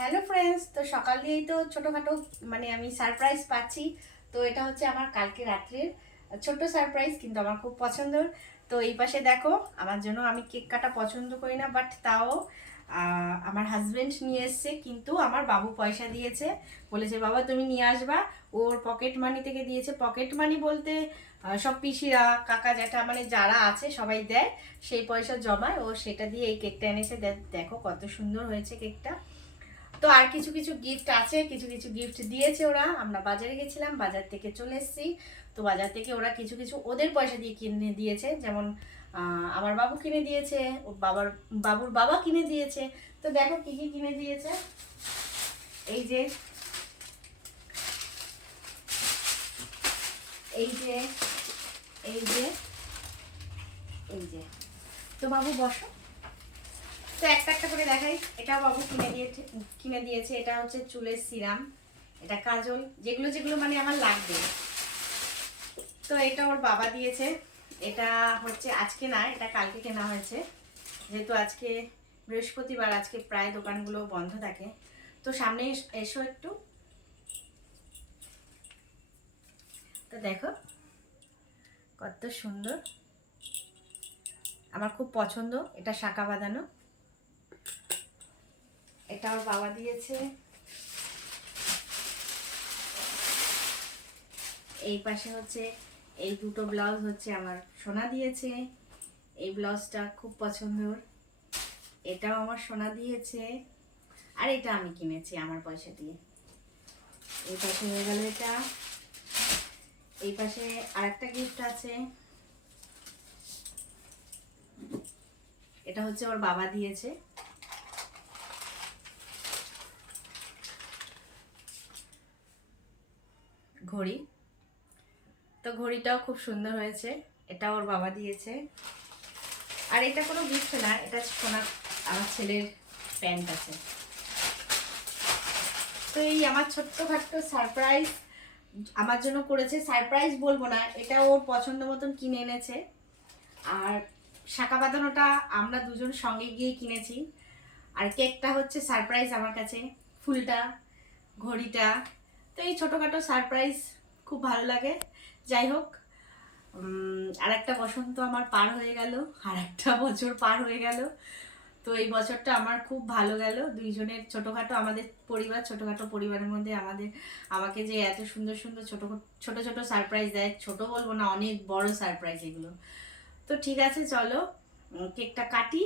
Hello friends, তো সকাল দিয়েই তো ছোটোখাটো মানে আমি সারপ্রাইজ পাচ্ছি। তো এটা হচ্ছে আমার কালকে রাত্রের ছোট্ট সারপ্রাইজ, কিন্তু আমার খুব পছন্দের। তো এই পাশে দেখো, আমার জন্য আমি কেক কাটা পছন্দ করি না, বাট তাও আমার হাজবেন্ড নিয়ে এসছে, কিন্তু আমার বাবু পয়সা দিয়েছে, বলেছে বাবা তুমি নিয়ে আসবা। ওর পকেট মানি থেকে দিয়েছে। পকেট মানি বলতে সব পিসিরা কাকা জ্যাঠা মানে যারা আছে সবাই দেয়, সেই পয়সা জমায় ও, সেটা দিয়ে এই কেকটা এনেছে। দেখো কত সুন্দর হয়েছে কেকটা। তো আর কিছু কিছু গিফট আছে, কিছু কিছু গিফট দিয়েছে ওরা। আমরা বাজারে গেছিলাম, বাজার থেকে চলে এসেছি। তো বাজার থেকে ওরা কিছু কিছু ওদের পয়সা দিয়ে কিনে দিয়েছে, যেমন আমার বাবু কিনে দিয়েছে, ও বাবুর বাবা কিনে দিয়েছে। তো দেখো কি কি কিনে দিয়েছে। এই যে এই যে এই যে এই যে তো বাবু বসো। তো একটা একটা করে দেখাই। এটা বাবু কিনে দিয়েছে। এটা হচ্ছে চুলের সিরাম, এটা কাজল, যেগুলো যেগুলো মানে আমার লাগবে। তো এটা ওর বাবা দিয়েছে। এটা হচ্ছে আজকে না, এটা কালকে কেনা হয়েছে, যেহেতু আজকে বৃহস্পতিবার, আজকে প্রায় দোকানগুলো বন্ধ থাকে। তো সামনে এসো একটু। তো দেখো কত সুন্দর, আমার খুব পছন্দ। এটা শাঁখা বাঁধানো, এটা ওর বাবা দিয়েছে। এই পাশে হচ্ছে এই দুটো ব্লাউজ হচ্ছে আমার সোনা দিয়েছে। এই ব্লাউজটা খুব পছন্দর, এটাও আমার সোনা দিয়েছে। আর এটা আমি কিনেছি আমার পয়সা দিয়ে। এই পাশে হয়ে গেল এটা। এই পাশে আরেকটা গিফট আছে, এটা হচ্ছে ওর বাবা দিয়েছে। ঘড়ি, তো ঘড়িটাও খুব সুন্দর হয়েছে, এটা ওর বাবা দিয়েছে। আর এটা কোনো গিফট না, এটা সোনা, আমার ছেলের প্যান্ট আছে। তো এই আমার ছোট্টখাট্ট সারপ্রাইজ আমার জন্য করেছে। সারপ্রাইজ বলবো না, এটা ওর পছন্দ মতন কিনে এনেছে। আর শাঁখা বাঁধানোটা আমরা দুজন সঙ্গে গিয়ে কিনেছি। আর কেকটা হচ্ছে সারপ্রাইজ আমার কাছে, ফুলটা, ঘড়িটা। তো এই ছোটোখাটো সারপ্রাইজ খুব ভালো লাগে। যাই হোক, আর একটা বসন্ত আমার পার হয়ে গেল, আর একটা বছর পার হয়ে গেল। তো এই বছরটা আমার খুব ভালো গেল। দুইজনের ছোটোখাটো, আমাদের পরিবার, ছোটোখাটো পরিবারের মধ্যে আমাকে যে এত সুন্দর সুন্দর ছোট ছোট ছোট সারপ্রাইজ দেয়, ছোট বলবো না, অনেক বড় সারপ্রাইজ এগুলো। তো ঠিক আছে, চলো কেকটা কাটি।